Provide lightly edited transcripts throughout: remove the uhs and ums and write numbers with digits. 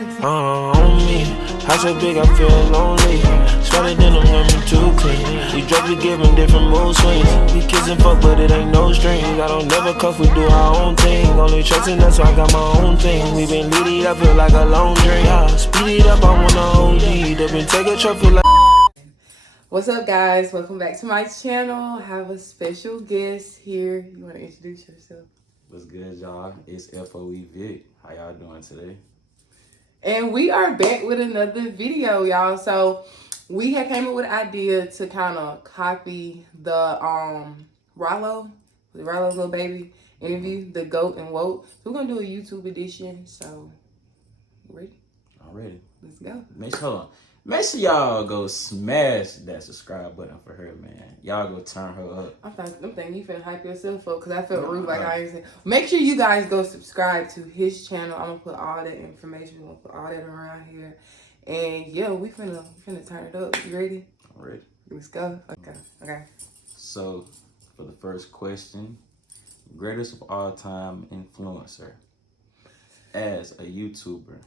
On me, house so big I feel lonely. Sweater denim got me too clean. These drugs be giving different mood swings. We kiss and fuck, but it ain't no strings. I don't never cuff, we do our own thing. Only trusting us, so I got my own thing. We been lit it up, feel like a long drink. Speed it up, I wanna OD. Up and take a truck, feel like. What's up, guys? Welcome back to my channel. I have a special guest here. You want to introduce yourself? What's good, y'all? It's swvpeee. How y'all doing today? And we are back with another video, y'all. So we had came up with an idea to kind of copy the Rollo's little baby interview, the GOAT and WOAT. So we're gonna do a YouTube edition. So ready? I'm ready. Let's go. Make sure y'all go smash that subscribe button for her, man. Y'all go turn her up. I'm thinking you finna hype yourself up because I felt rude like I ain't saying. Make sure you guys go subscribe to his channel. I'm gonna put all that information. We're gonna put all that around here. And yeah, we finna turn it up. You ready? I'm ready. Let's go. Okay. So, for the first question, greatest of all time influencer as a YouTuber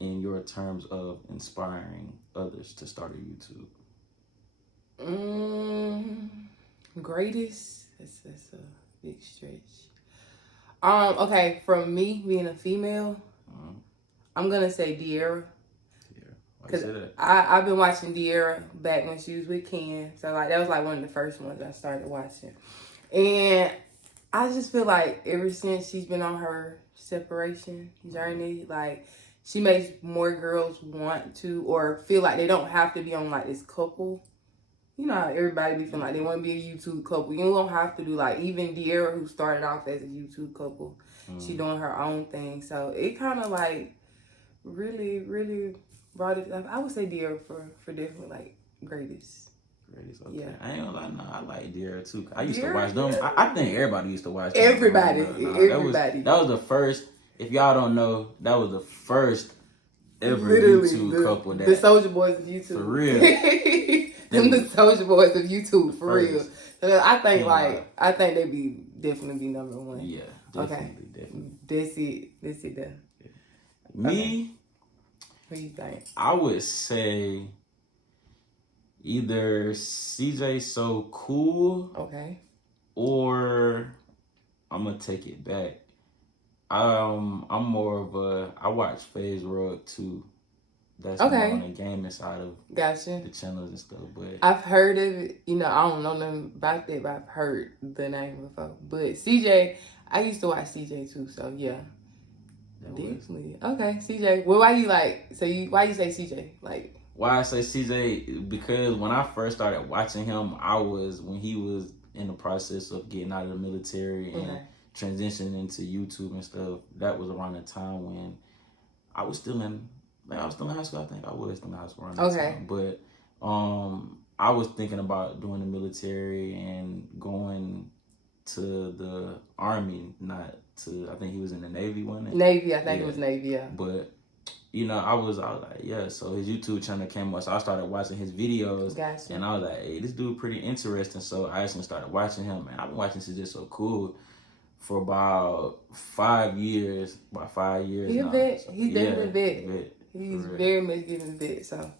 in your terms of inspiring others to start a YouTube? Greatest? That's a big stretch. Okay, from me being a female, I'm gonna say De'Ara. Cause I've been watching De'Ara back when she was with Ken, so like that was like one of the first ones I started watching, and I just feel like ever since she's been on her separation journey, like she makes more girls want to or feel like they don't have to be on like this couple. You know how everybody be feeling like they want to be a YouTube couple. You don't have to do like even De'Ara, who started off as a YouTube couple, she doing her own thing. So it kind of like really, really brought it up. I would say De'Ara for definitely like greatest. Okay. Yeah. I ain't gonna lie, no, I like De'Ara too. I used to watch them. I think everybody used to watch them. Everybody. That was the first. If y'all don't know, that was the first ever YouTube couple. The Soldier Boys of YouTube. For real. Them the Soldier Boys of YouTube for real. So I think I think they definitely be number one. Yeah. Definitely. That's it there. Me. What do you think? I would say either CJ So Cool. Okay. Or I'm gonna take it back. I'm more of I watch FaZe Rug too. That's more on the gaming side of the channels and stuff. But I've heard of it. You know, I don't know nothing about that, but I've heard the name before. But CJ, I used to watch CJ too. So yeah, definitely. Okay, CJ. Well, why you say CJ? Like, why I say CJ? Because when I first started watching him, when he was in the process of getting out of the military and transitioning into YouTube and stuff. That was around the time when I was still in high school. I think I was still in high school around that time. But I was thinking about doing the military and going to the Army, not to, I think he was in the Navy, wasn't it? Navy, I think it was Navy, yeah. But you know, I was like, yeah. So his YouTube channel came up, so I started watching his videos, and I was like, hey, this dude pretty interesting. So I actually started watching him, and I've been watching CJ So Cool for about 5 years. He's a vet. He's definitely a vet. He's very much giving a vet. So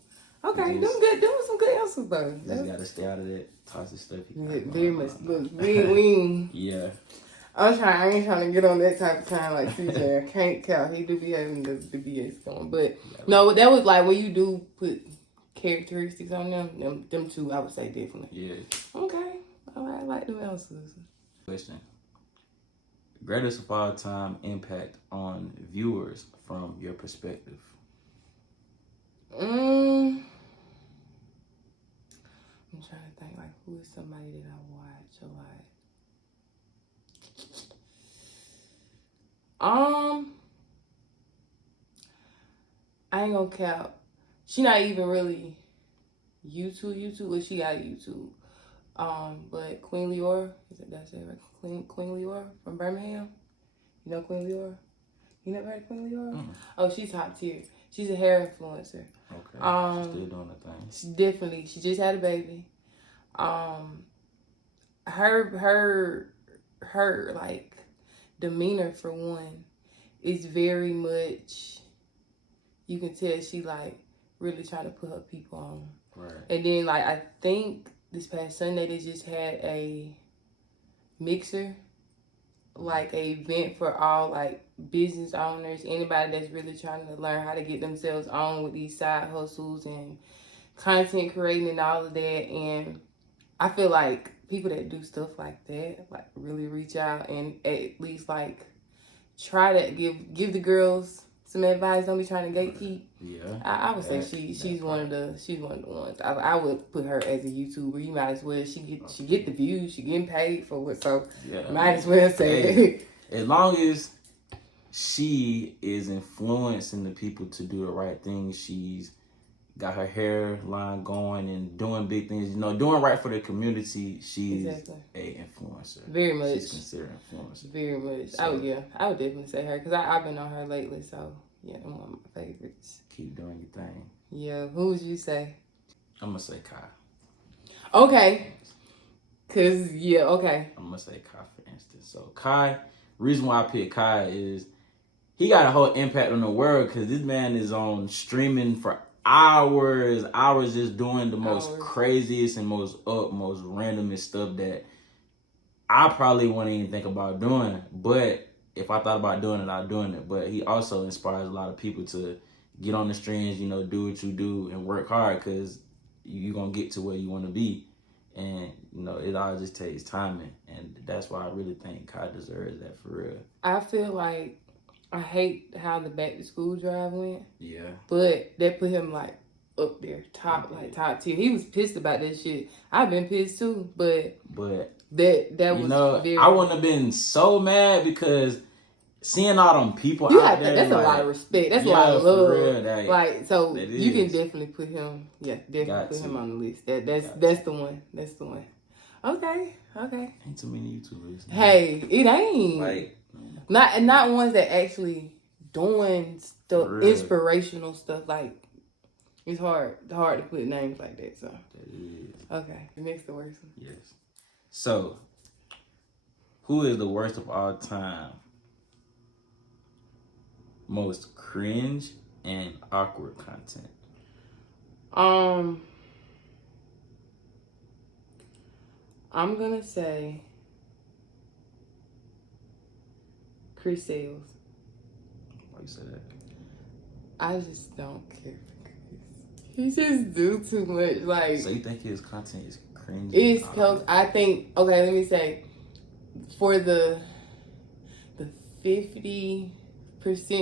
okay, them was some good answers though. Just gotta stay out of that toxic stuff. Very much. Look, we yeah. I ain't trying to get on that type of time like CJ. I can't count. He do be having the BS going. But no, that was like when you do put characteristics on them two, I would say definitely. Yeah. Okay. All right, I like them answers. Question. Greatest of all time impact on viewers from your perspective? I'm trying to think like who is somebody that I watch a lot. I ain't gonna cap. She not even really YouTube, but she got YouTube. But Queen Leora, that's it, right? Queen Leora from Birmingham. You know Queen Leora? You never heard of Queen Leora? Oh, she's top tier. She's a hair influencer. Okay. She's still doing the thing. She just had a baby. Her like demeanor for one is very much you can tell she like really trying to put her people on. Right. And then like I think this past Sunday they just had a mixer, like a event for all like business owners, anybody that's really trying to learn how to get themselves on with these side hustles and content creating and all of that. And I feel like people that do stuff like that like really reach out and at least like try to give the girls some advice. Don't be trying to gatekeep. Yeah. I would say she's one of the ones. I would put her as a YouTuber. You might as well. She get the views. She getting paid for it. So might as well say it. As long as she is influencing the people to do the right thing, she's got her hairline going and doing big things, you know, doing right for the community. She's a influencer. Very much. She's considered influencer. Very much. So, I would definitely say her because I've been on her lately. So yeah, I'm one of my favorites. Keep doing your thing. Yeah. Who would you say? I'm gonna say Kai. Okay. Cause okay. I'm gonna say Kai for instance. So Kai, reason why I picked Kai is he got a whole impact on the world because this man is on streaming for hours just doing the most craziest and most randomest stuff that I probably wouldn't even think about doing. But if I thought about doing it, I'd doing it. But he also inspires a lot of people to get on the streams, you know, do what you do and work hard because you're going to get to where you want to be. And, you know, it all just takes timing. And that's why I really think Kai deserves that for real. I feel like I hate how the back to school drive went. Yeah. But that put him like up there, top tier. He was pissed about that shit. I've been pissed too, but that was very. I wouldn't have been so mad because seeing all them people out there. That's like, a lot of respect. That's a lot of love. Real, like so, you can definitely put him. Yeah, definitely put him on the list. That's the one. That's the one. Okay. Ain't too many YouTubers. Hey, it ain't. Like. Not ones that actually doing stuff, inspirational stuff. Like it's hard to put names like that. So that is. Okay, next the worst one. Yes. So, who is the worst of all time? Most cringe and awkward content. I'm gonna say Chris Sales. Why you say that? I just don't care for Chris. He just do too much. Like, so you think his content is cringy? It's I think. Okay, let me say, for the 50%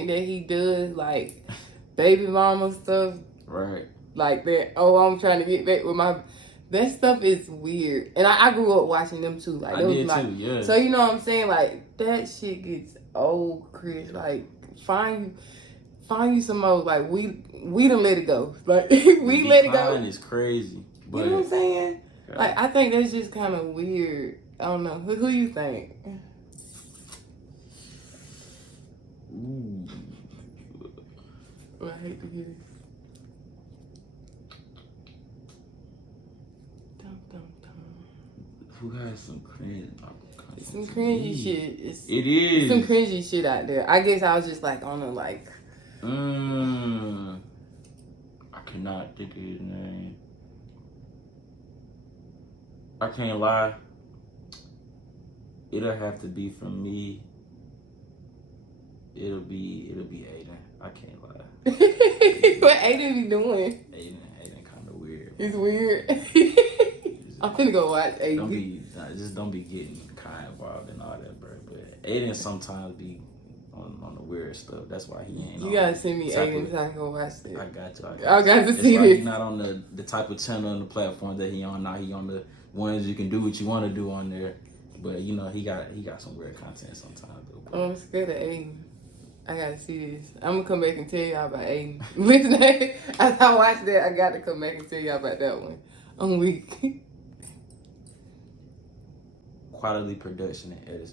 that he does, like baby mama stuff, right? Like that. Oh, I'm trying to get back with my. That stuff is weird, and I grew up watching them too. Like I did too, yeah. So you know what I'm saying? Like that shit gets old, Chris. Like find you some more. Like we done let it go. Like we let it go. It's crazy. But, you know what I'm saying? God. Like I think that's just kind of weird. I don't know. Who you think? Ooh. I hate to hear this. Who has some cringe? Some cringy shit. It is. Some cringy shit out there. I guess I was just like on a like. I cannot think of his name. I can't lie. It'll have to be from me. It'll be Aiden. I can't lie. What Aiden be doing? Aiden kind of weird. He's weird. I'm finna go watch Aiden. Don't be getting kind involved in all that, bro. But Aiden sometimes be on the weird stuff. That's why he ain't. You gotta send me Aiden so I can go watch it. I got to. I got to see this. He's not on the type of channel and the platform that he on now. He on the ones you can do what you want to do on there. But you know he got some weird content sometimes though. Oh, I'm scared of Aiden. I gotta see this. I'm gonna come back and tell y'all about Aiden. Listen, as I watch that, I got to come back and tell y'all about that one. I'm weak. Quality production and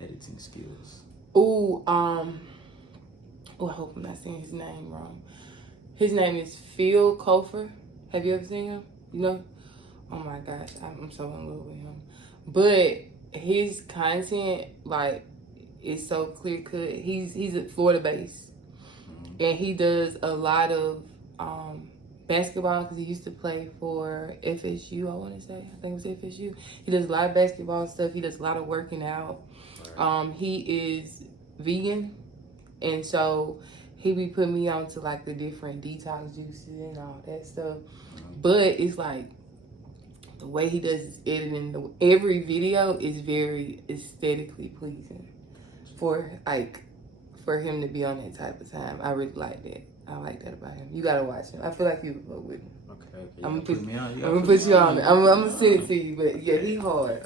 editing skills. Ooh, I hope I'm not saying his name wrong. His name is Phil Kofer. Have you ever seen him? You know? Oh my gosh, I'm so in love with him. But his content, like, is so clear cut. He's Florida based, and he does a lot of basketball because he used to play for FSU. I want to say, I think it was FSU. He does a lot of basketball stuff. He does a lot of working out. He is vegan, and so he be putting me on to like the different detox juices and all that stuff. But it's like the way he does his editing, every video is very aesthetically pleasing for him to be on that type of time. I really like that. I like that about him. You gotta watch him. I feel like you would go with him. Okay. I'm gonna put you on it. I'm gonna send it to you, but yeah, he hard.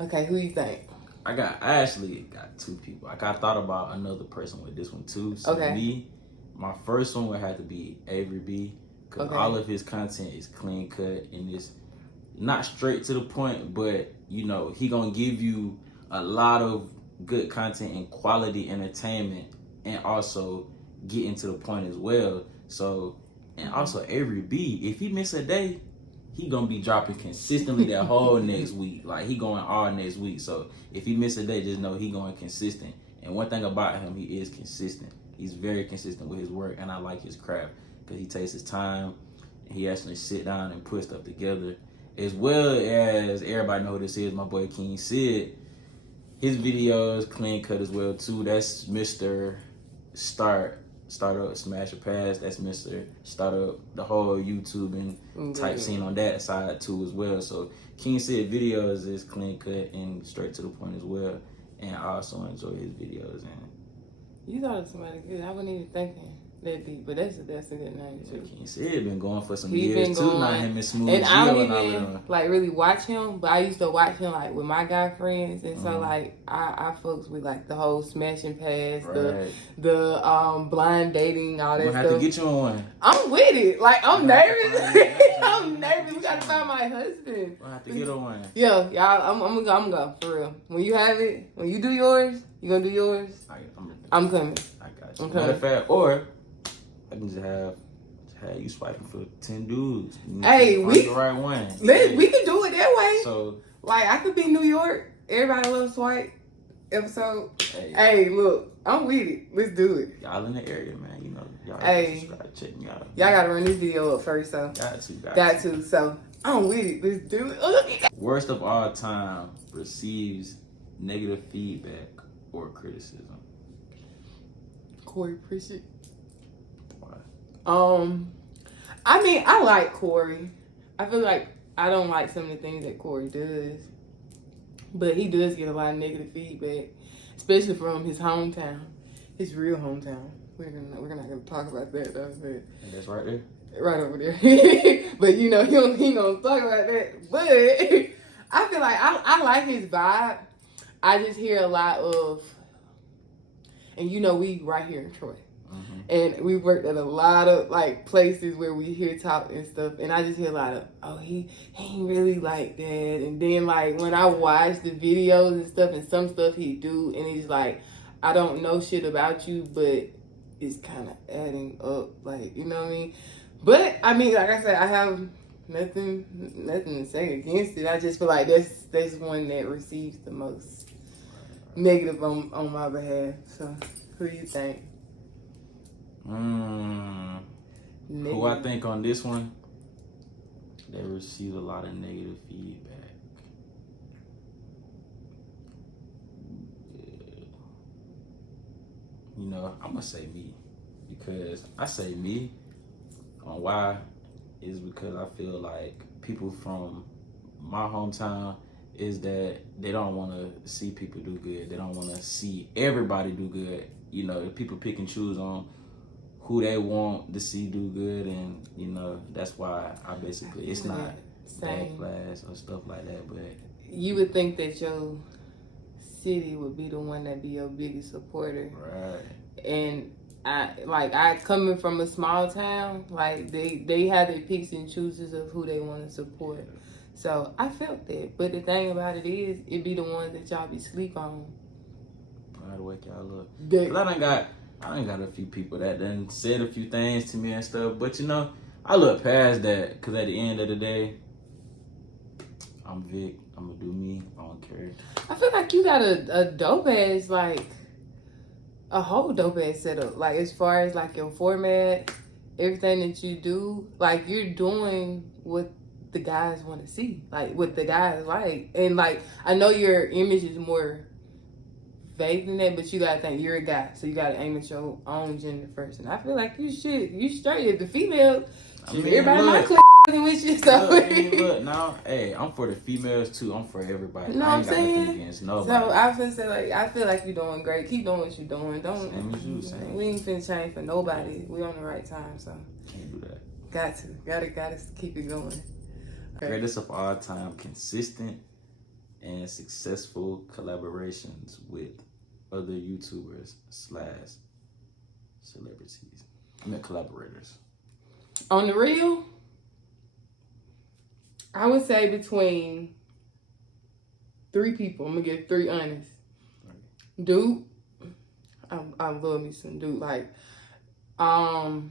Okay, who you think? I actually got two people. I thought about another person with this one too. So me, my first one would have to be Avery B, because all of his content is clean cut and it's not straight to the point, but you know, he gonna give you a lot of good content and quality entertainment, and also getting to the point as well. So, and also Avery B, if he miss a day, he gonna be dropping consistently that whole next week. Like, he going all next week. So if he miss a day, just know he going consistent. And one thing about him, he is consistent. He's very consistent with his work, and I like his craft because he takes his time and he actually sit down and put stuff together. As well as everybody know who this is, my boy King Sid. His videos clean cut as well too. That's Mr. Startup Smash or Pass. That's Mr. Startup, the whole YouTube and type scene on that side too as well. So King Sid videos is clean cut and straight to the point as well. And I also enjoy his videos. And you thought of somebody good. I wasn't even thinking that deep, but that's a good name too. King Sid been going for some years too. Not him and Smooth. And I don't even like really watch him, but I used to watch him like with my guy friends, and so like I folks with like the whole Smash and Pass, the blind dating, all that stuff. Have to get you on one. I'm with it. Like, I'm nervous. I'm nervous. We gotta find my husband. We'll have to get on one. Yeah, y'all. I'm gonna go for real. When you have it, when you do yours, you gonna do yours. I'm coming. I got you. Matter of fact, or I can just have you swiping for 10 dudes. Hey, we the right one. We can do it that way. So, like, I could be New York. Everybody loves swipe episode. Hey, look, I'm with it. Let's do it. Y'all in the area, man. You know, y'all subscribe, check me out. Y'all gotta run this video up first, so got to. So I'm with it. Let's do it. Worst of all time receives negative feedback or criticism. Corey Pritchett. I mean, I like Corey. I feel like I don't like some of the things that Corey does, but he does get a lot of negative feedback, especially from his hometown, his real hometown. We're not gonna talk about that though. But and that's right there, right over there. But you know, he gonna talk about that. But I feel like I like his vibe. I just hear a lot of, and you know, we right here in Troy. And we worked at a lot of like places where we hear talk and stuff, and I just hear a lot of, oh, he ain't really like that. And then like when I watch the videos and stuff, and some stuff he do, and he's like, I don't know shit about you, but it's kind of adding up, like, you know what I mean? But I mean, like I said, I have nothing to say against it. I just feel like that's one that receives the most negative on my behalf. So who do you think? Who I think on this one, they receive a lot of negative feedback. Yeah. You know, I'm gonna say me, because I say me on why is because I feel like people from my hometown is that they don't want to see people do good. They don't want to see everybody do good. You know, people pick and choose on who they want to see do good, and you know, that's why I basically, it's not backlash or stuff like that. But you would think that your city would be the one that be your biggest supporter, right? And I coming from a small town, like they have their picks and chooses of who they want to support. So I felt that, but the thing about it is, it be the ones that y'all be sleep on. I gotta wake y'all up. I done got a few people that done said a few things to me and stuff, but you know, I look past that, because at the end of the day, I'm Vic. I'm gonna do me. I don't care. I feel like you got a dope ass, like, a whole dope ass setup. Like as far as like your format, everything that you do, like you're doing what the guys want to see, like what the guys like. And like I know your image is more vague than that, but you gotta think you're a guy, so you gotta aim at your own gender first. And I feel like you straight. If the female, I mean, everybody in my look, clique with you. So look, now, hey, I'm for the females too. I'm for everybody. You know I what ain't I'm got nothing saying? against nobody. So I was gonna say, like, I feel like you're doing great. Keep doing what you're doing. Don't. Same as you, same. We ain't finna change for nobody. We on the right time, so Can't do that. Gotta keep it going. Okay. Greatest of all time, consistent and successful collaborations with other YouTubers / celebrities. I mean collaborators. On the real, I would say between 3 people. I'm gonna get 3 honest. Dude, I love me some dude. Like, Kai.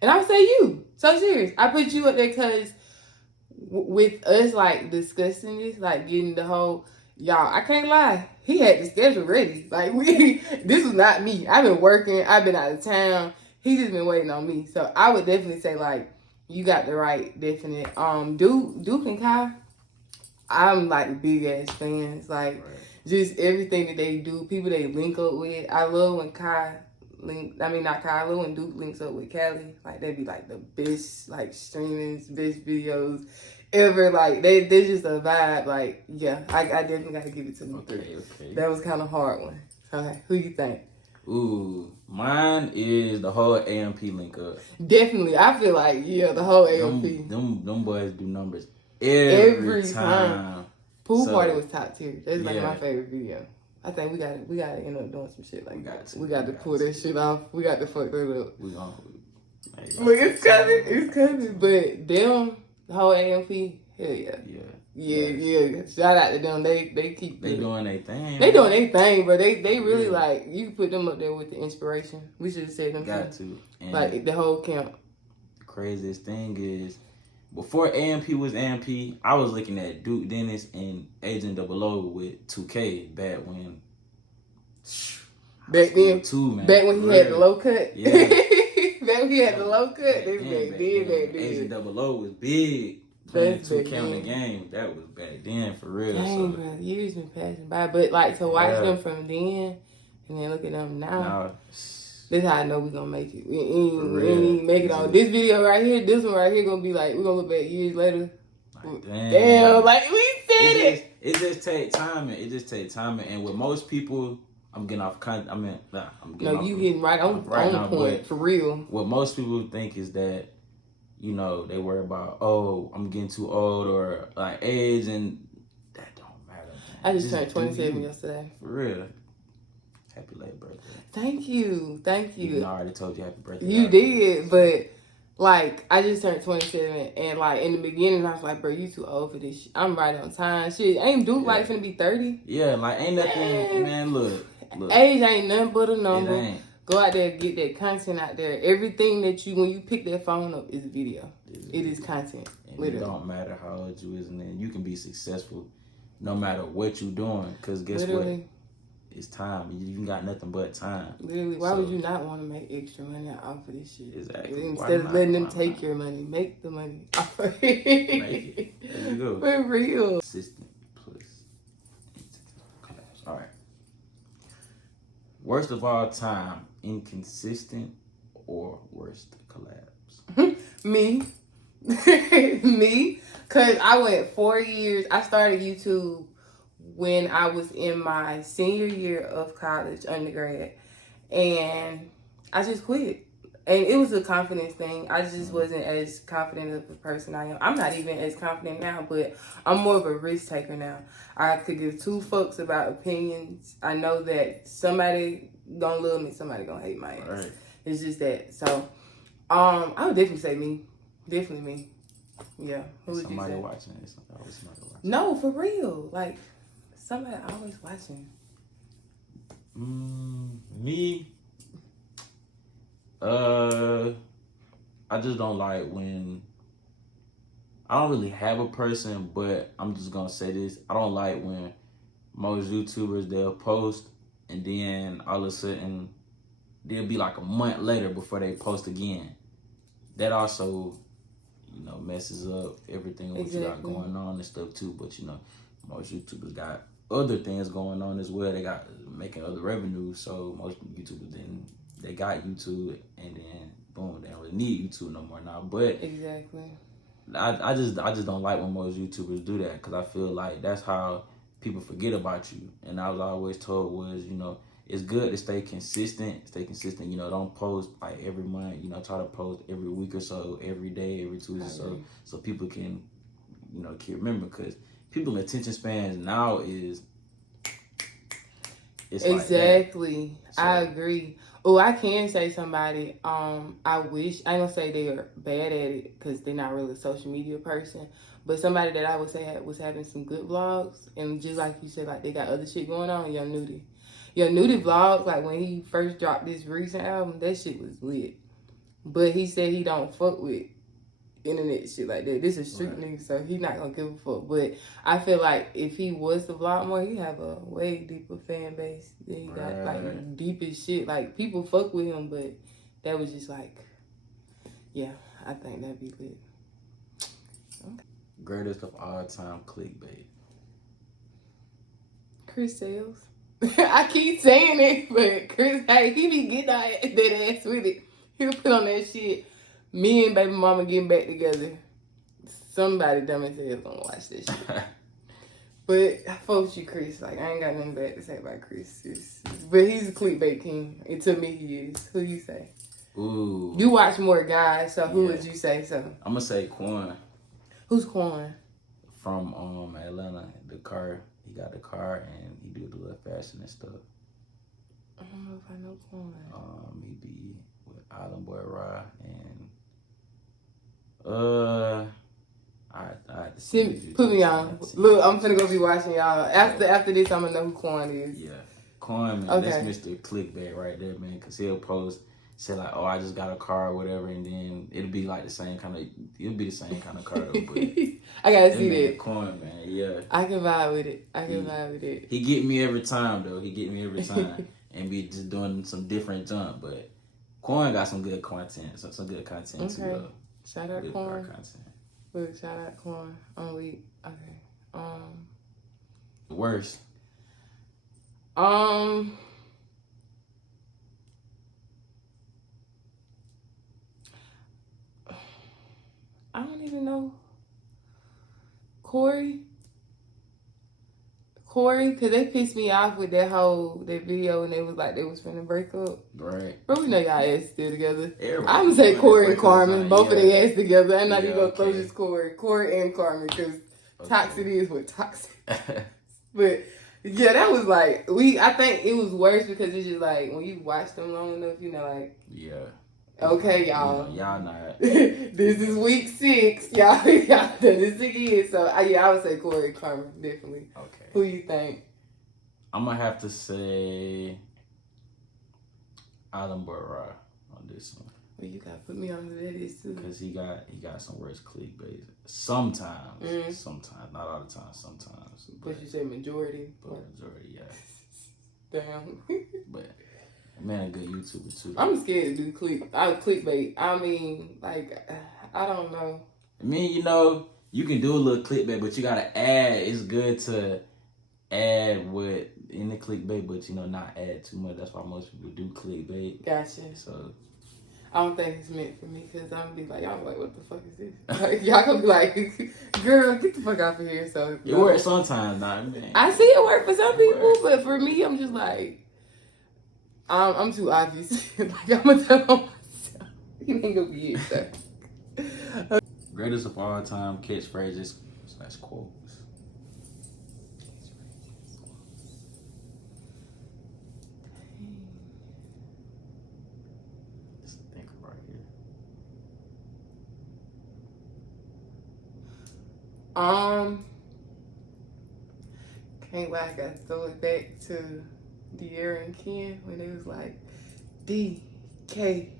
And I would say you. So serious. I put you up there because with us, like, discussing this, like, getting the whole, y'all, I can't lie. He had the schedule ready. Like, this was not me. I've been working. I've been out of town. He just been waiting on me. So I would definitely say, like, you got the right definite. Duke and Kai, I'm, like, big ass fans. Like, just everything that they do, people they link up with. I love when I love when Duke links up with Callie. Like, they be like the best, like, streamings, best videos ever. Like, they're just a vibe. Like, yeah, I definitely gotta give it to them. Okay. That was kind of hard one. Okay, who you think? Ooh, mine is the whole AMP link up. Definitely, I feel like, yeah, the whole AMP. Them boys do numbers every time. Pool party was top tier. That's like yeah. my favorite video. I think we gotta end up doing some shit like that. We got to pull to. that shit off. We got to fuck that up. We gonna. Look, it's coming. But them, the whole AMP, hell yeah. Yeah. Shout out to them. They keep. They doing their thing. They doing their thing, but they really like, you put them up there with the inspiration. We should have said them. Got to. And like the whole camp. The craziest thing is, before AMP was AMP, I was looking at Duke Dennis and Agent 00 with 2K back when. Back then, too, man. Back when he had the low cut. Yeah. Back when he had the low cut. Back then. Agent 00 was big. Playing 2K on the game. That was back then for real. Dang, bro, years been passing by. But like to watch them from then and then look at them now. This how I know we gonna make it. We ain't make it on this video right here. This one right here gonna be like, we gonna look back years later. Like, damn, like we said it. It just take timing. And with most people, I'm getting off content. Getting right on point for real. What most people think is that, you know, they worry about, oh, I'm getting too old or like age, and that don't matter. Man. I just turned 27 yesterday. For real. Happy late birthday. Thank you. I already told you happy birthday. You did, but like I just turned 27, and like in the beginning I was like, bro, you too old for this shit. I'm right on time. Shit, ain't Duke like finna be 30? Yeah, like ain't nothing, man. Look. Age ain't nothing but a number. Go out there, get that content out there. Everything that when you pick that phone up is video. It is content. And it don't matter how old you is, and then you can be successful no matter what you doing. Cause guess what? It's time. You got nothing but time. Literally, why would you not want to make extra money off of this shit? Exactly. Instead of letting them take your money, make the money off of it. Make it. There you go. For real. Consistent plus collabs. All right. Worst of all time, inconsistent or worst collabs? Me. Me. Because I went 4 years. I started YouTube when I was in my senior year of college, undergrad. And I just quit. And it was a confidence thing. I just wasn't as confident of a person I am. I'm not even as confident now, but I'm more of a risk taker now. I could give 2 fucks about opinions. I know that somebody gonna love me, somebody gonna hate my ass. Right. It's just that. So, I would definitely say me. Definitely me. Yeah. Who would you say? Somebody watching. No, for real. Like, somebody always watching. Me. I just don't like when I don't really have a person, but I'm just gonna say this. I don't like when most YouTubers, they'll post and then all of a sudden they'll be like a month later before they post again. That also, messes up everything what you got going on and stuff too. But most YouTubers got other things going on as well. They got making other revenue. So most YouTubers then they got YouTube, and then boom, they don't really need YouTube no more now. But I just don't like when most YouTubers do that, because I feel like that's how people forget about you. And I was always told was, it's good to stay consistent. Don't post like every month, try to post every week or so, every day, every Tuesday, so people can, keep remember, because people's attention spans now is exactly. Like I agree. Oh, I can say somebody. I wish I don't say they're bad at it because they're not really a social media person, but somebody that I would say was having some good vlogs, and just like you said, like they got other shit going on. Young Nudie vlogs, like when he first dropped this recent album, that shit was lit. But he said he don't fuck with internet shit like that. This is street nigga, so he not gonna give a fuck. But I feel like if he was to vlog more, he have a way deeper fan base. That he got like deep as shit. Like people fuck with him, but that was just like, yeah, I think that'd be lit. Okay. Greatest of all time clickbait. Chris Sales. I keep saying it, but Chris, hey, he be getting that ass with it. He'll put on that shit. Me and baby mama getting back together. Somebody dumb as hell gonna watch this shit. But I fuck you, Chris. Like, I ain't got nothing bad to say about Chris. But he's a clickbait king. And to me, he is. Who you say? Ooh. You watch more guys, so who would you say? So I'm gonna say Quan. Who's Quan? From Atlanta. The car. He got the car and he do the little fashion and stuff. I don't know if I know Quan. He be with Island Boy Rye and I put me on. Look, I'm finna go be watching y'all. After this, I'm gonna know who Quan is. Yeah, Quan, man, that's Mr. Clickbait right there, man. Cause he'll post, say like, "Oh, I just got a car or whatever," and then it'll be like the same kind of car. Though, but I gotta see that. Quan, man, yeah. I can vibe with it. He get me every time though. And be just doing some different jump, but Quan got some good content, some good content too. Though. Shout out Quan. Look, shout out Quan. Okay. The worst. I don't even know. Corey, because they pissed me off with that video, and they was like they was finna break up. Right. But we know y'all ass still together. Everybody I'm gonna say Corey and Carmen, both of their ass together. I'm not even gonna throw just Corey and Carmen, because toxic is what toxic. But yeah, that was like I think it was worse because it's just like when you watch them long enough, like okay, y'all. Y'all not. This is week 6. Y'all done this again. So I would say Corey and Carmen, definitely. Okay. Who you think? I'm gonna have to say Island Boy Rye on this one. Well, you gotta put me on to that list too. Because he got some worse clickbait. Sometimes. Not all the time, sometimes. But you say majority. But majority, yeah. Damn. But man, a good YouTuber too. I'm scared to do clickbait. I mean, like, I don't know. I mean, you can do a little clickbait, but you gotta add. It's good to add what in the clickbait, but not add too much. That's why most people do clickbait. Gotcha. So I don't think it's meant for me, because I'm gonna be like, y'all like, what the fuck is this? Like, y'all gonna be like, girl, get the fuck out of here. So it works sometimes, man. I see it work for some people, but for me, I'm just like, I'm too obvious. Like, I'm gonna tell myself, it ain't gonna be it. So. Greatest of all time catchphrases / quotes. Just think right here. Can't lie, I gotta throw it back to De'Ara and Ken when they was like, DK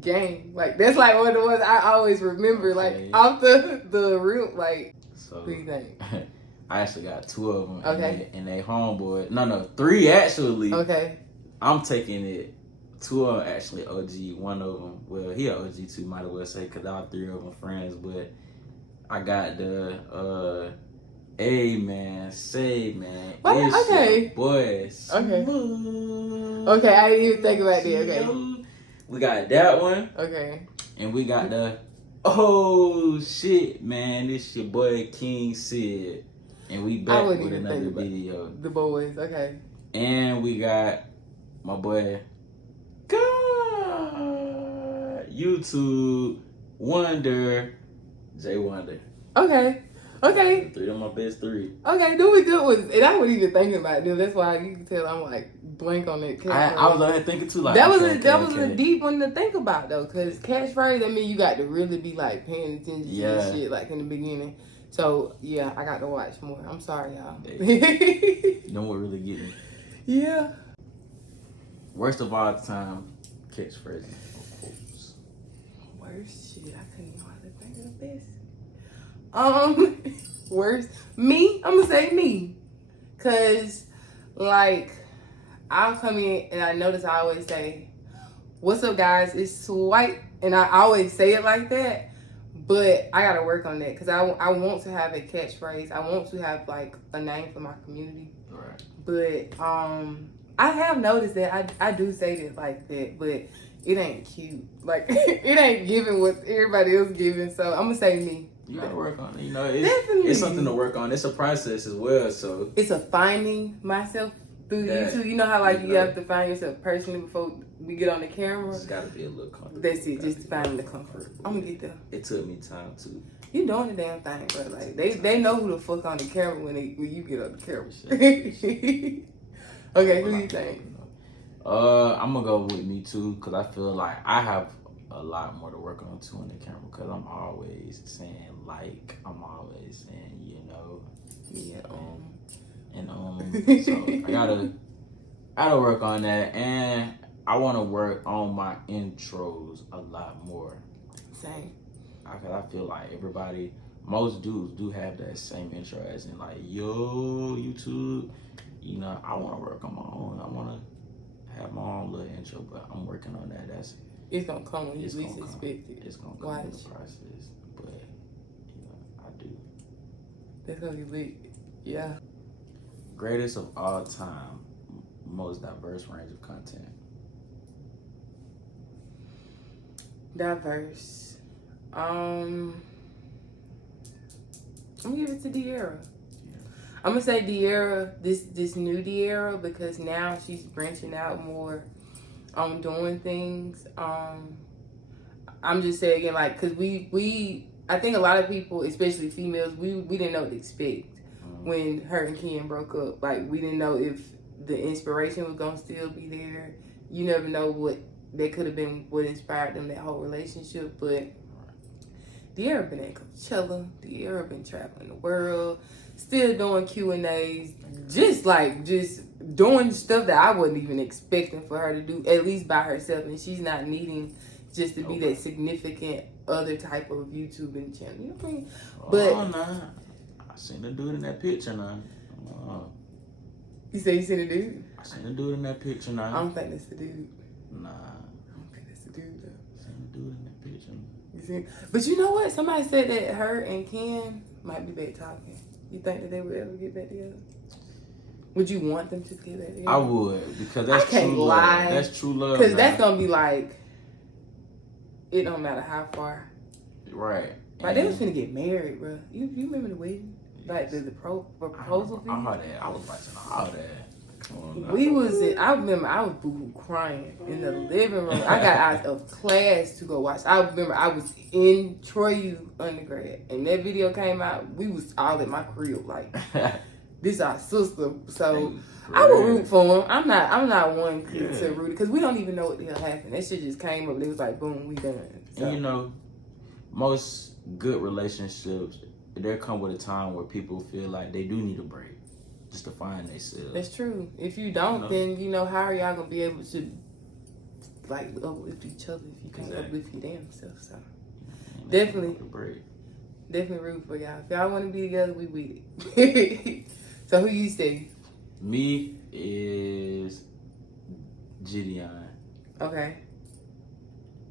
gang. Like, that's like one of the ones I always remember, like off the real, like, So what do you think? I actually got 2 of them. Okay. And they homeboy. No, 3 actually. Okay. I'm taking it. 2 of them actually OG. 1 of them, well, he an OG too, might as well say, because all 3 of them friends. But I got the hey man, say man. What? Okay. Boys. Okay. Okay, I didn't even think about that. Okay. We got that one. Okay. And we got the oh shit, man. This your boy King Sid. And we back with another video. The boys, okay. And we got my boy God YouTube Wonder J Wonder. Okay. Okay. 3 of my best 3. Okay, do we good ones. And I wasn't even thinking about them. That's why you can tell I'm like blank on that. I was out here thinking too, like that was a deep one to think about though, because catchphrase, I mean, you got to really be like paying attention to this shit like in the beginning. So yeah, I got to watch more. I'm sorry, y'all. You know what really get me? Yeah. Worst of all time catchphrases or quotes. Worst shit. I couldn't know how to think of this. Worst. Me. I'm gonna say me, cause like I'll come in and I notice I always say, "What's up, guys? It's Swipe," and I always say it like that. But I gotta work on that because I want to have a catchphrase. I want to have like a name for my community. Right. But I have noticed that I do say that like that, but it ain't cute. Like it ain't giving what everybody else giving. So I'm gonna say me. You gotta work on it. You know, it's something to work on. It's a process as well. So it's a finding myself through YouTube. You know how like you have to find yourself personally before we get on the camera. It's gotta be a little comfort. That's it, just finding the comfort. I'm gonna get there. It took me time too. You doing the damn thing, bro. Like they know who the fuck on the camera when you get on the camera. Okay, who you think? I'm gonna go with me too, cause I feel like I have a lot more to work on too on the camera, cause I'm always saying like, I'm always saying, you know, so I gotta work on that, and I want to work on my intros a lot more. Same. Cause I feel like most dudes do have that same intro as in like, yo, YouTube. You know, I want to work on my own. I want to have my own little intro, but I'm working on that. It's gonna come when you least expect it. It's gonna come in the process, but you know, I do. That's gonna be lit. Yeah. Greatest of all time, most diverse range of content. Diverse. I'm gonna give it to De'Ara. I'm gonna say De'Ara, this new De'Ara, because now she's branching out more on doing things. I'm just saying again, like, cause I think a lot of people, especially females, we didn't know what to expect when her and Ken broke up. Like, we didn't know if the inspiration was gonna still be there. You never know what that could have been, what inspired them, that whole relationship. But De'Ara been at Coachella, De'Ara been traveling the world, still doing Q&As, just doing stuff that I wasn't even expecting for her to do, at least by herself. And she's not needing just to be that significant other type of YouTubing channel. You know what I mean? But nah. I seen the dude in that picture now. You say you seen the dude? I seen the dude in that picture now. I don't think that's the dude. Nah. I don't think that's the dude though. I seen the dude in that picture. You see? But you know what? Somebody said that her and Ken might be back talking. You think that they would ever get back together? Would you want them to get back together? I would, because that's true lie. love. That's true love. Because that's gonna be like, it don't matter how far. Right. Like, they was finna get married, bro. You remember the wedding? Like the proposal video? All that. I was watching all that. I remember I was boo crying in the living room. I got out of class to go watch. I remember I was in Troy U undergrad, and that video came out. We was all at my crib, like, this our sister. So I would root for him. I'm not one to root, because we don't even know what the hell happened. That shit just came up and it was like, boom, we done. So. And you know, most good relationships, there come with a time where people feel like they do need a break just to find themselves. That's true. If you don't, then how are y'all gonna be able to like uplift each other if you can't uplift your damn self? So definitely, Definitely root for y'all. If y'all want to be together, we with it. So who you say? Me is Gideon. Okay.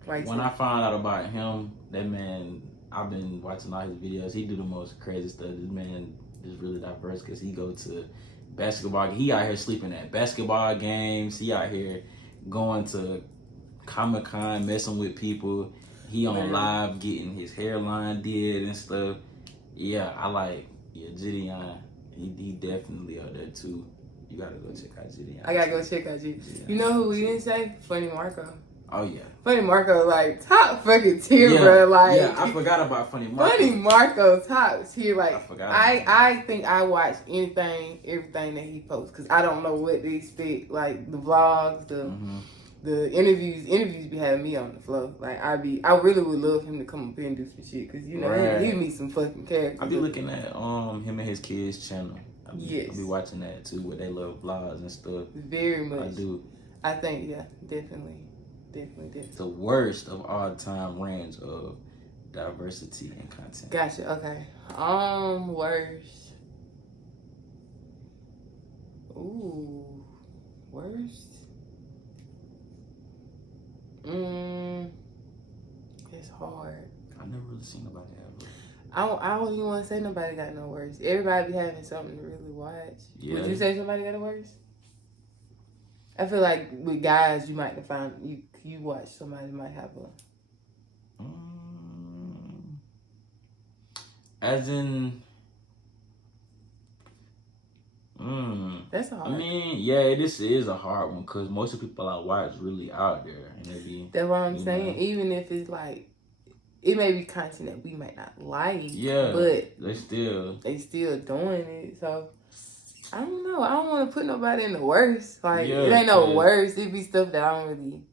Right. When I found out about him, that man, I've been watching all his videos. He do the most crazy stuff. This man is really diverse because he go to basketball. He out here sleeping at basketball games. He out here going to Comic-Con, messing with people. He on live getting his hairline did and stuff. Yeah, Gideon. He definitely out there too. You gotta go check out Gideon. I gotta go check out Gideon. You know who we didn't say? Funny Marco. Oh yeah. Funny Marco, like top fucking tier, bro. Like I forgot about Funny Marco. Funny Marco top tier. Like I forgot. I think I watch everything that he posts because I don't know what to expect. Like the vlogs, the interviews be having me on the floor. Like I really would love him to come up here and do some shit because you know he meet some fucking characters. I be looking at him and his kids' channel. I be watching that too, where they love vlogs and stuff. Very much. I do. I think definitely. The worst of all time range of diversity and content. Gotcha. Okay. Worst. Ooh, worst. It's hard. I've never really seen nobody have. I don't even want to say nobody got no worst. Everybody be having something to really watch. Yeah. Would you say somebody got a worst? I feel like with guys, you might find you watch somebody might have a. As in. That's a hard. I mean, yeah, this is a hard one because most of the people I watch really out there, and they be. That's what I'm saying. Know. Even if it's like, it may be content that we might not like. Yeah, but they still doing it. So. I don't know. I don't want to put nobody in the worst. Like, it ain't no worst. It be stuff that I don't really...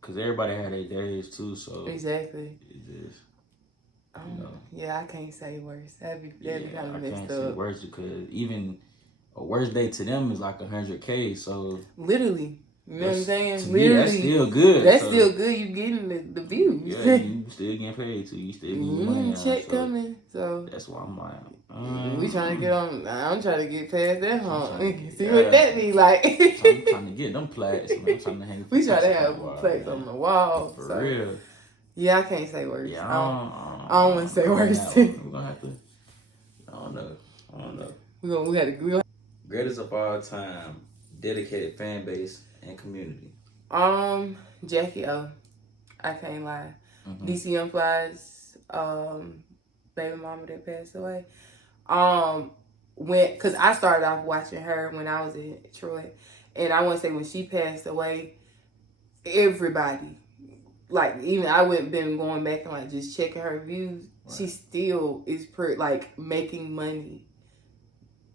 Because everybody had their days, too, so... Exactly. It just... Yeah, I can't say worst. That'd be kind of messed up. I can't say worst because even a worst day to them is like 100K, so... Literally. You know what I'm saying? To me, that's still good. That's still good. You getting the views. Yeah, you still getting paid, too. You still getting money. Check coming, so... That's why I'm like... we trying to get on. I'm trying to get past that hump. See what that be like. I'm trying to get them plaques. Man. I'm trying to hang. We try to have plaques on the wall. For real. Yeah, I can't say worse. Yeah, I don't want to say worse. We're gonna have to. I don't know. We had to. Greatest of all time, dedicated fan base and community. Jackie O. I can't lie. DC Young Fly's baby mama that passed away. Cause I started off watching her when I was in Troy, and I want to say when she passed away, everybody, like even I wouldn't been going back and like just checking her views. Right. She still is like making money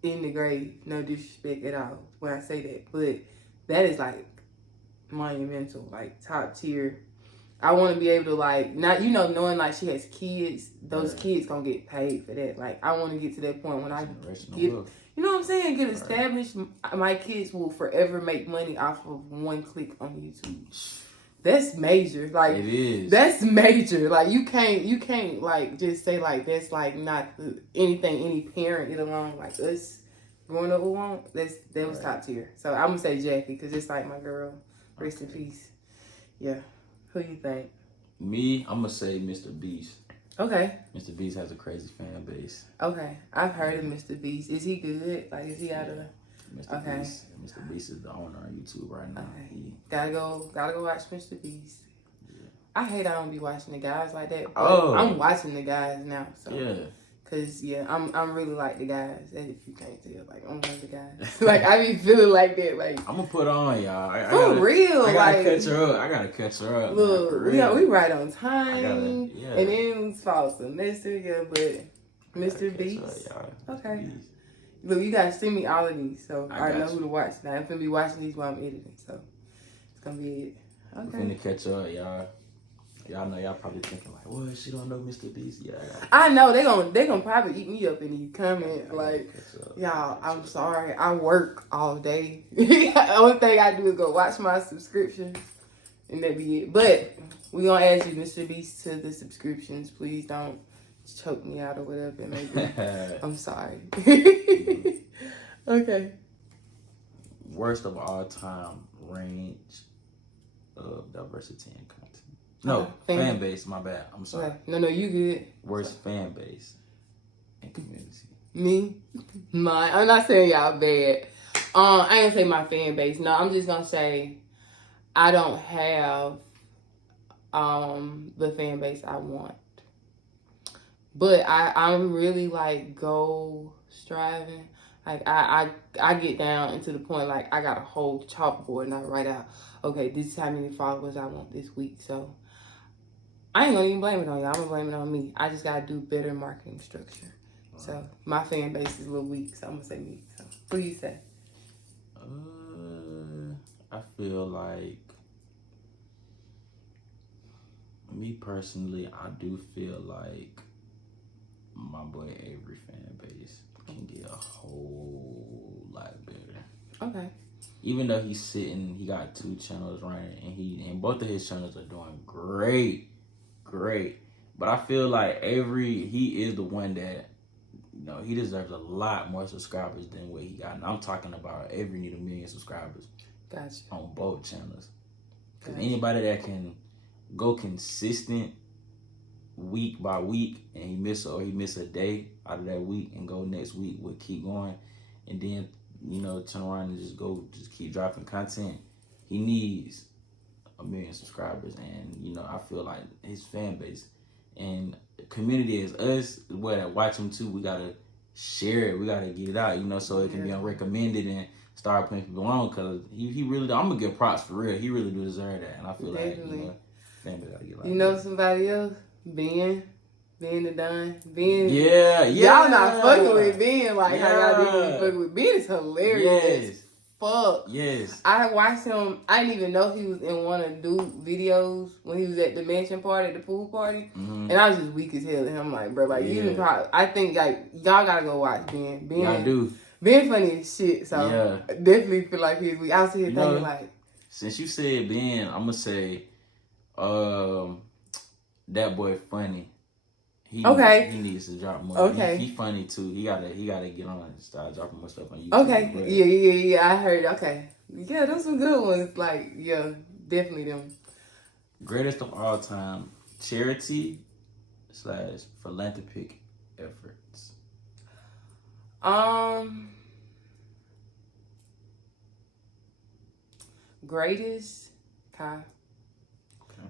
in the grave. No disrespect at all when I say that, but that is like monumental, like top tier. I want to be able to like not knowing like she has kids. Those kids gonna get paid for that. Like I want to get to that point when I get, you know what I'm saying, get established. My kids will forever make money off of one click on YouTube. That's major. Like it is. That's major. Like you can't like just say like that's like not anything any parent get along like us growing up would want. That was top tier. So I'm gonna say Jackie because it's like my girl. Rest in peace. Yeah. Who you think? Me, I'm gonna say Mr. Beast. Okay. Mr. Beast has a crazy fan base. Okay, I've heard of Mr. Beast. Is he good? Like, is he out of? Mr. Beast. Mr. Beast is the owner on YouTube right now. Okay. Gotta go watch Mr. Beast. Yeah. I hate I don't be watching the guys like that. I'm watching the guys now. So. Yeah. Cause I'm really like the guys. If you can't tell, like I'm one of the guys. Like I be feeling like that. Like I'm gonna put on y'all. For real. I gotta catch her up. I gotta catch her up. Look, we right on time. And then fall semester. Yeah, but Mr. Beast. Okay. Look, you gotta send me all of these, so I know who to watch now. I'm gonna be watching these while I'm editing, so it's gonna be it. Okay. I'm gonna catch up, y'all. Y'all know y'all probably thinking like, "What? She don't know Mr. Beast?" Yeah, I know they gonna probably eat me up in these comments. Like, y'all, I'm sorry, I work all day. The only thing I do is go watch my subscriptions, and that be it. But we gonna add you, Mr. Beast, to the subscriptions. Please don't choke me out or whatever. Maybe. I'm sorry. Okay. Worst of all time range of diversity and content. No, fan base. My bad. I'm sorry. Okay. No, you good. Worst fan base and community. Me, mine. I'm not saying y'all bad. I ain't gonna say my fan base. No, I'm just gonna say I don't have the fan base I want. But I'm really like goal striving. Like I get down into the point like I got a whole chalkboard and I write out, okay, this is how many followers I want this week. So I ain't gonna even blame it on y'all. I'm gonna blame it on me. I just gotta do better marketing structure. So my fan base is a little weak, so I'm gonna say me. So what do you say? I feel like me personally, I do feel like my boy Avery fan base can get a whole lot better. Okay. Even though he got 2 channels running, and both of his channels are doing great. But I feel like Avery, he is the one that, he deserves a lot more subscribers than what he got. And I'm talking about Avery need 1 million subscribers. Gotcha. On both channels. Because anybody that can go consistent week by week and he miss a day out of that week and go next week will keep going, and then turn around and just keep dropping content, he needs 1 million subscribers. And I feel like his fan base and community is us that watch him too. We gotta share it, we gotta get it out, so it can be recommended and start putting people on, because he really, I'm gonna give props for real, he really do deserve that. And I feel definitely. like fan base gotta get like somebody else, Ben the Don. Ben. Yeah. Y'all not fucking with Ben like how y'all did be fucking with Ben. Is hilarious as fuck. Yes. I watched him. I didn't even know he was in one of Duke videos when he was at the mansion party, at the pool party. Mm-hmm. And I was just weak as hell. And I'm like, bro, like you probably, I think like y'all gotta go watch Ben. Y'all do. Ben funny as shit. So I definitely feel like he's weak. I was here thinking like, since you said Ben, I'm gonna say that boy funny. He needs to drop more. Okay. He funny too. He gotta get on and start dropping more stuff on YouTube. Okay. Yeah. I heard. Okay. Yeah, those some good ones. Like, yeah, definitely them. Greatest of all time, charity / philanthropic efforts. Greatest, Kai.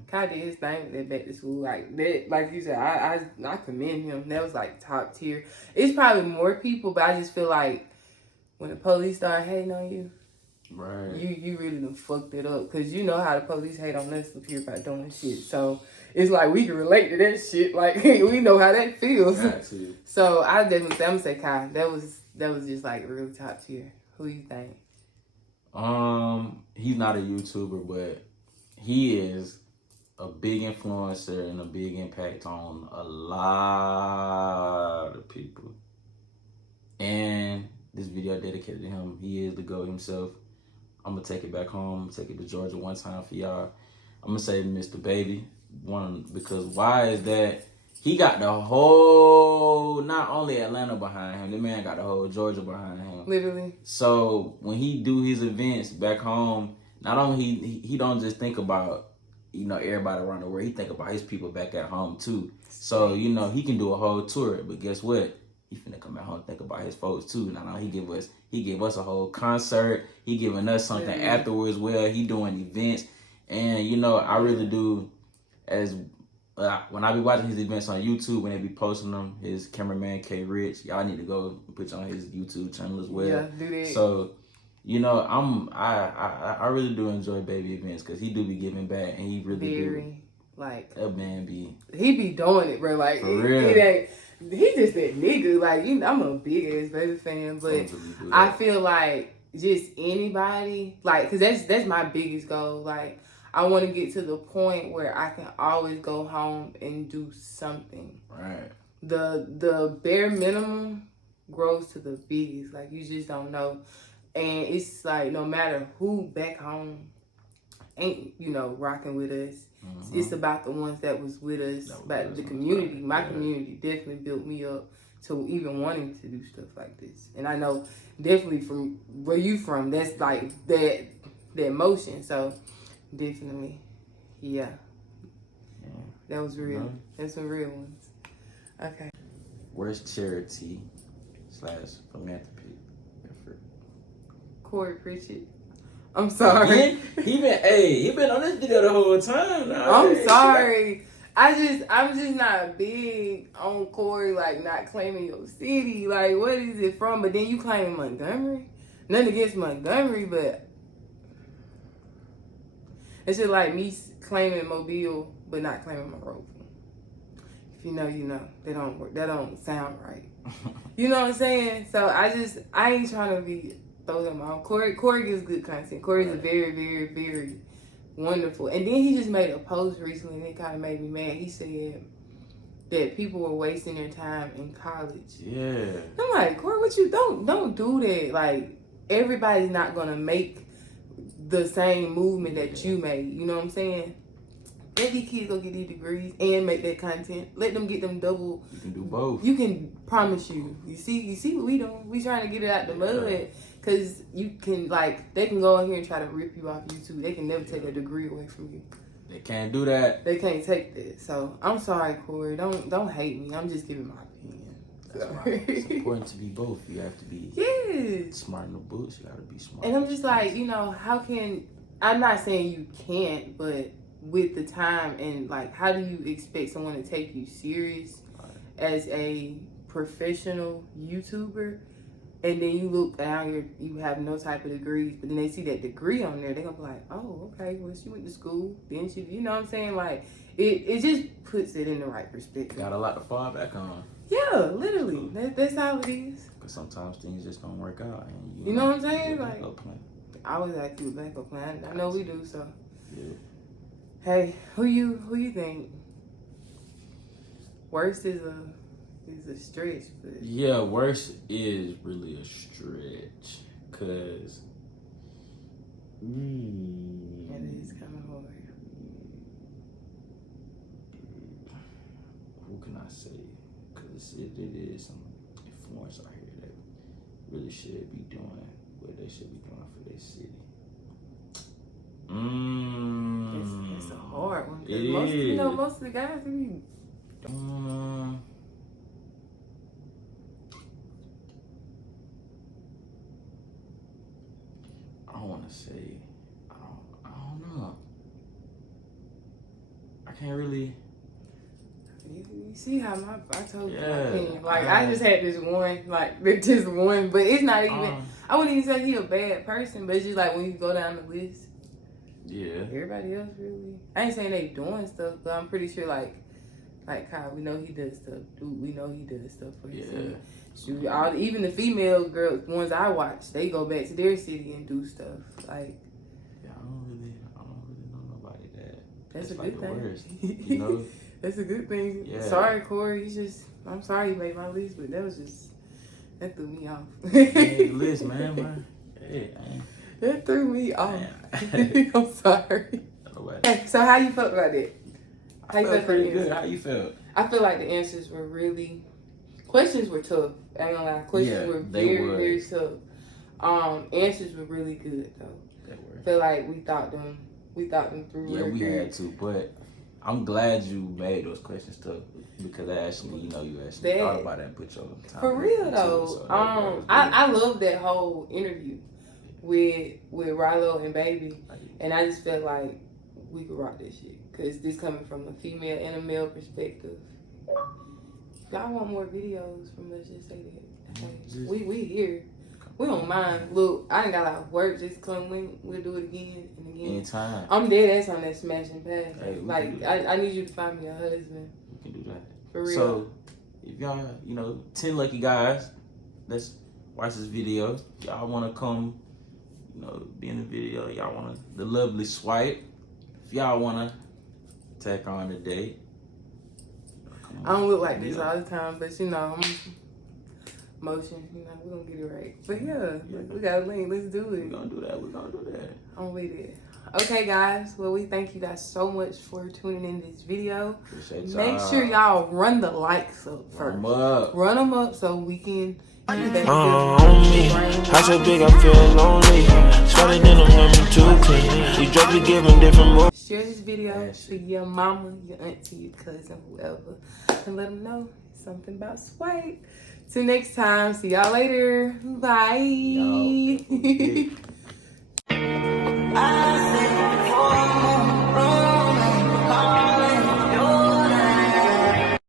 Kai did his thing with that back to school. Like that, like you said, I commend him. That was like top tier. It's probably more people, but I just feel like when the police start hating on you, right? You really done fucked it up, because you know how the police hate on us up here about doing shit. So it's like we can relate to that shit. Like we know how that feels. So I definitely say, I'm gonna say Kai. That was just like really top tier. Who do you think? He's not a YouTuber, but he is a big influencer and a big impact on a lot of people. And this video dedicated to him. He is the GOAT himself. I'm gonna take it back home, take it to Georgia one time for y'all. I'm gonna say Mr. Baby. One, because why is that? He got the whole, not only Atlanta behind him, the man got the whole Georgia behind him. Literally. So when he do his events back home, not only he don't just think about, everybody around the world, he think about his people back at home too. So, he can do a whole tour, but guess what? He finna come at home and think about his folks too. Now he give us a whole concert. He giving us something afterwards. Well, he doing events. And, I really do, as when I be watching his events on YouTube, when they be posting them, his cameraman K Rich, y'all need to go put you on his YouTube channel as well. Yeah, do that. So, I really do enjoy Baby events, because he do be giving back, and he really do. Like that man be. He be doing it, bro. Like for real. He just that nigga. Like I'm a big ass Baby fan, but I feel like just anybody, like, cause that's my biggest goal. Like, I want to get to the point where I can always go home and do something. Right. The bare minimum grows to the biggest. Like, you just don't know. And it's like, no matter who back home ain't, rocking with us, It's about the ones that was with us, about the community. My community definitely built me up to even wanting to do stuff like this. And I know definitely from where you from, that's like that motion. So definitely, yeah. That was real. That's some real ones. Okay. Worst charity / philanthropy effort? Corey Pritchett. I'm sorry. He been on this video the whole time now. I'm sorry. I'm just not big on Corey, like not claiming your city. Like, what is it from? But then you claiming Montgomery. Nothing against Montgomery, but it's just like me claiming Mobile, but not claiming Monroe. If you know, you know. They don't work. That don't sound right. You know what I'm saying? So I ain't trying to be throw him out. Corey gives good content. Corey's a very, very, very wonderful. And then he just made a post recently and it kind of made me mad. He said that people were wasting their time in college. Yeah. I'm like, Corey, what you don't do that. Like, everybody's not gonna make the same movement that you made. You know what I'm saying? Let these kids go get these degrees and make that content. Let them get them double. You can do both. You can promise you. You see what we doing? We trying to get it out the mud. Cause you can they can go in here and try to rip you off YouTube. They can never take a degree away from you. They can't do that. They can't take that. So I'm sorry, Corey. Don't hate me. I'm just giving my opinion. That's why it's important to be both. You have to be smart in the books. You gotta be smart. And I'm just like, how can I'm not saying you can't, but with the time and how do you expect someone to take you serious as a professional YouTuber? And then you look down, you have no type of degrees, but then they see that degree on there, they're gonna be like, oh, okay, well, she went to school, then she, you know what I'm saying? It just puts it in the right perspective. Got a lot to fall back on. Yeah, literally. That's how it is. Because sometimes things just don't work out. And you know what I'm saying? I always like to do a backup plan. I know we do, so. Yeah. Hey, who you think? Worst is a stretch, but yeah, worst is really a stretch, cause it is kind of hard. Who can I say? Cause it is some influence out here that really should be doing what they should be doing for their city. It's a hard one. It most, is. Most of the guys, they be. I want to say, I don't know. I can't really. You see how I told you my opinion. I just had this one, but it's not even. I wouldn't even say he a bad person, but it's just when you go down the list. Yeah. Everybody else really. I ain't saying they doing stuff, but I'm pretty sure like Kyle, we know he does stuff. We know he does stuff for his city. Shoot, even the female girls, ones I watch, they go back to their city and do stuff. Yeah, I don't really know nobody that's a good thing. Worst, you know. That's a good thing. Yeah. Sorry, Corey. I'm sorry you made my list, but that threw me off. The list, man. Hey, that threw me off. I'm sorry. Hey, so how you felt about that? I felt pretty good. How you felt? I feel like the answers were questions were tough. I ain't gonna lie. Questions were very, very tough. Answers were really good though. They were. I feel like we thought them through. Yeah, we had to, but I'm glad you made those questions tough because you actually thought about it and put your time. For real though, I love that whole interview with Rilo and Baby, and I just felt like we could rock this shit because this coming from a female and a male perspective. If y'all want more videos from us, just say that. Hey, we here. We don't mind. Look, I ain't got a lot of work. Just come in. We'll do it again and again. Anytime. I'm dead ass on that smashing pass. Hey, I need you to find me a husband. We can do that. For real. So, if y'all, 10 lucky guys, let's watch this video. Y'all want to come, be in the video. Y'all want the lovely swipe. If y'all want to tack on a date. I don't look like this all the time, but I'm motion, we're gonna get it right. But yeah, we got a link. Let's do it. We're gonna do that. I'm with it. Okay, guys. Well, we thank you guys so much for tuning in this video. Appreciate y'all. Make sure y'all run the likes up first. Run them up so we can. On me, house so big I feel lonely. Sweater than I'm let me too clean. These drugs be giving different moves. Share this video to your mama, your auntie, your cousin, whoever, and let them know something about swipe. Till next time, see y'all later. Bye.